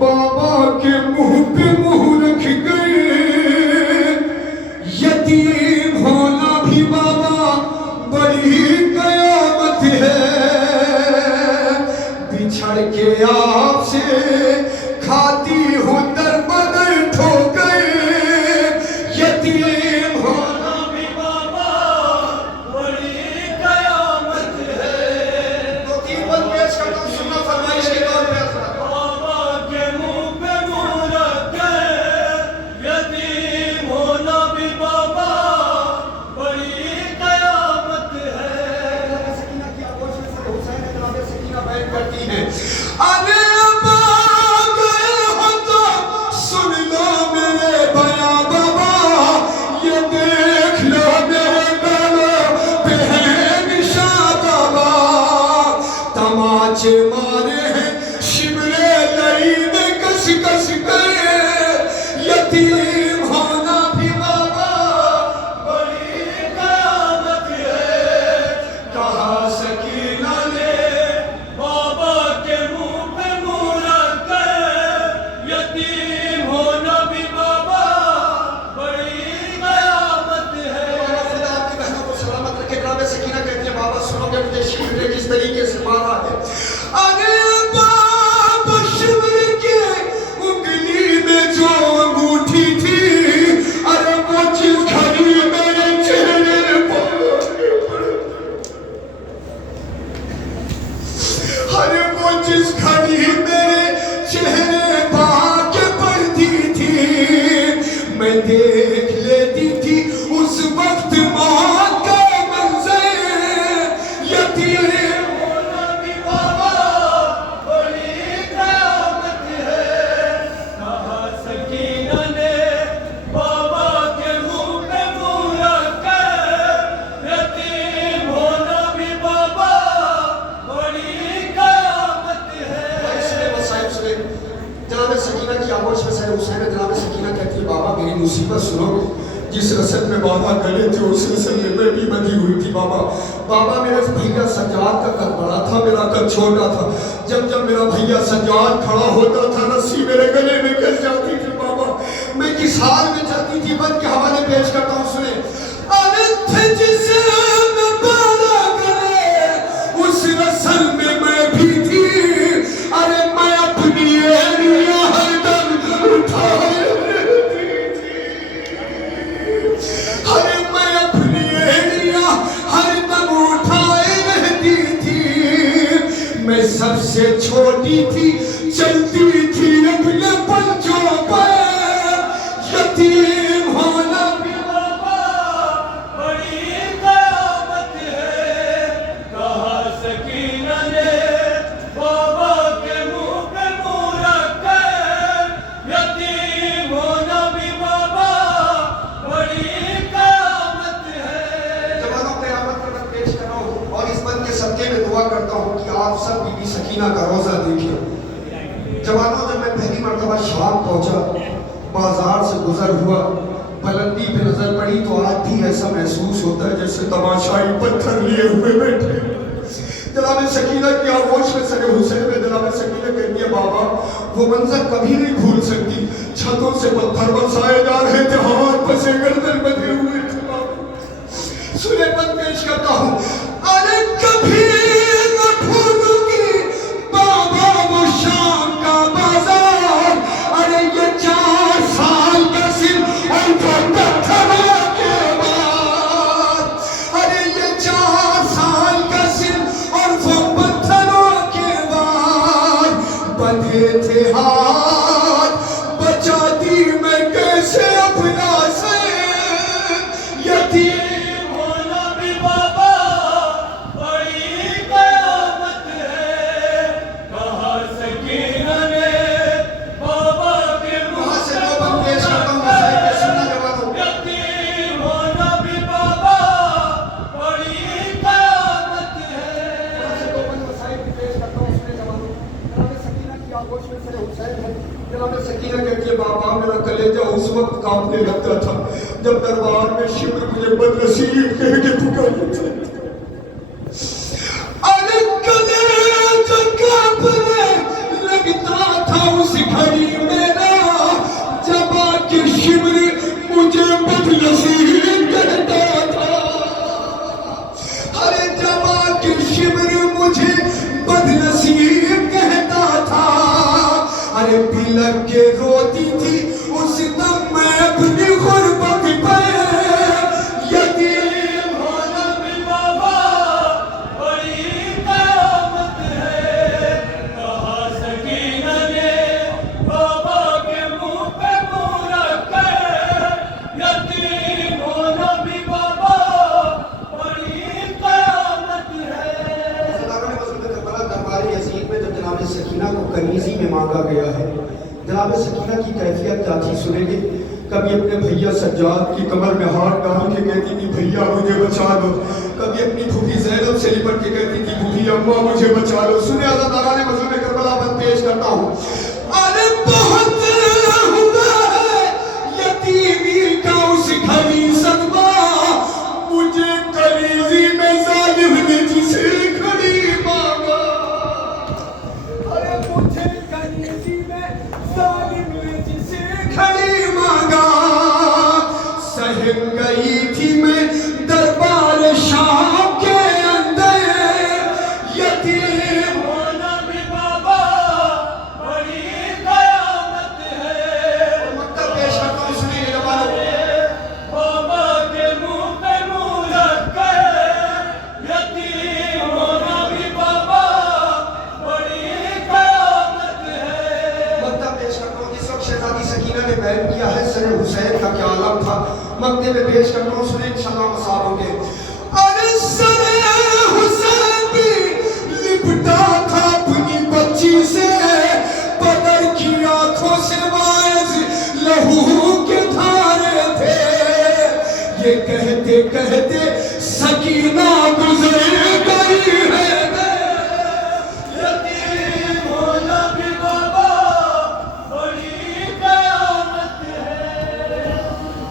بابا کے منہ پہ منہ رکھ گئے، یتیم ہونا بھی بابا بڑی قیامت ہے، بچھڑ کے آپ سے کھاتی ہوں در بدر ٹھوکر، یتیم ہونا بھی بابا بڑی قیامت ہے۔ دو تین بند پیش کرتا ہوں، سننا فرمائش کے طور پہ بابا کے منہ پہ منہ رکھ گئے، یتیم ہونا بھی بابا بڑی قیامت ہے۔ سکینہ کی آگوش میں سر حسین جناب سکینہ بیان کرتی ہیں، آنے مارے ہیں شبرے لئی میں کس کس گئے، یتیم ہونا بھی بابا بڑی قیامت ہے۔ کہا سکینہ نے بابا کے منہ پہ منہ رکھ گئے، یتیم ہونا بھی بابا بڑی قیامت ہے۔ خدا آپ کی بہنوں کو سلامت رکھے۔ جناب سکینہ کہتی ہے بابا سنو گے مجھے شبرے کس طریقے سے مارا ہے۔ ارے بابا شبر کے انگلی میں جو انگوٹھی تھی، ارے وہ جس گھڑی میرے چہرے پر، ارے وہ جس گھڑی میرے چہرے پا کے پڑتی تھی، میں دیکھ لیتی تھی اس وقت موت کا منظر، یتیم مصیبت سنو گے۔ جس رسل میں بابا گلے تھے اس رسل میں بھی بندھی ہوئی تھی بابا۔ بابا میرے بھیا سجاد کا قد بڑا تھا، میرا قد چھوٹا تھا۔ جب میرا بھیا سجاد کھڑا ہوتا تھا رسی میرے گلے میں گھس جاتی تھی بابا۔ میں کس حال میں چلتی تھی بند کے حوالے پیش کرتا ہوں سنیں۔ آنت جسے میں بالا گلے اس رسل میں بھی تھی، ارے میں اپنی ایریا ہر دم اٹھائے سب سے چھوٹی تھی، چلتی تھی اپنے پنجوں پر، یتیم ہونا بھی بابا بڑی قیامت ہے۔ کہا سکینہ نے بابا کے منہ پہ منہ رکھ گئے، یتیم ہونا بھی بابا بڑی قیامت ہے۔ جوانوں قیامت کا وقت پیش کر رہا ہوں اور اس بند کے صدقے میں دعا کرتا ہوں کہ آپ سب بی بی سکینہ کا روزہ دیکھیں۔ جوانوں جب میں پہلی مرتبہ شام پہنچا، بازار سے گزر ہوا، بلندی پہ نظر پڑی تو آج بھی ایسا محسوس ہوتا ہے جیسے تماشائی پتھر لیے ہوئے بیٹھے۔ جناب سکینہ کی آغوش میں سر حسین میں جناب سکینہ کہتی ہے بابا وہ منظر کبھی نہیں بھول سکتی، چھتوں سے پتھر برسائے جا رہے تھے، ہاتھ پسے گردن بدھے ہوئے تھے بابا۔ سنے بند پیش کرتا ہوں، ارے کبھی تھے ہاتھ بچاتی میں کیسے اپنا سے، یتیم ہونا بھی بابا بڑی قیامت ہے۔ کہا سکینہ نے بابا کے منہ سے یتیم ہونا بھی بابا بڑی قیامت ہے۔ جناب سکینہ کہتی ہے بابا میرا کلیجہ اس وقت کانپنے لگتا تھا جب دربار میں شبر مجھے بدنصیب کہہ کے پکارتا تھا۔ ارے کلیجہ کانپنے لگتا تھا اس گھڑی میرا جبا کے شمر مجھے بدنصیب کہتا تھا، ارے جبا کے شمر مجھے بدنصیب کہتا تھا، ارے بلک کے روتی تھی اس دم میں اپنی غربت پہ، یتیم ہونا بھی بابا بڑی قیامت ہے، کہا سکینہ نے بابا کے منہ پہ منہ رکھ کر، یتیم ہونا بھی بابا بڑی قیامت ہے۔ دربار یزید میں جب جناب سکینہ کو کنیزی میں مانگا گیا ہے، جناب سکینہ کی کیفیت کیا تھی سنیں گے۔ کبھی اپنے بھیا سجاد کی کمر میں ہاتھ ڈال کے کہتی تھی بھیا مجھے بچا لو، کبھی اپنی پھوپھی زینب سے لپٹ کے کہتی تھی پھوپھی اماں مجھے بچا لو۔ سنیں عزاداران مظلوم کربلا بند پیش کرتا ہوں۔ ارے بہت ہوا ہے یتیمی کا اس گھڑی صدمہ، مجھے کنیزی میں ظالم نے جسے گھڑی مانگا، ارے مجھے کنیزی میں ظالم نے جسے گھڑی مانگا، سہم گئی تھی میں دربار شام کے اندر، یتیم ہونا بھی بابا بڑی قیامت ہے، مکتب پیش کرتا ہوں سنیے جوانوں۔ بابا کے منہ پہ منہ رکھ کر، یتیم ہونا بھی بابا بڑی قیامت ہے۔ مکتب پیش کرتا ہوں جس وقت شہزادی سکینہ نے بیان کیا ہے سر حسین کا کیا عالم تھا، مکتب میں پیش کرتا ہوں سنیں انشاءاللہ مساروں کے۔ ارے سر حسین بھی لپٹا تھا اپنی بچی سے، بدر کی آنکھوں سے باعث لہو کے دھارے تھے، یہ کہتے کہتے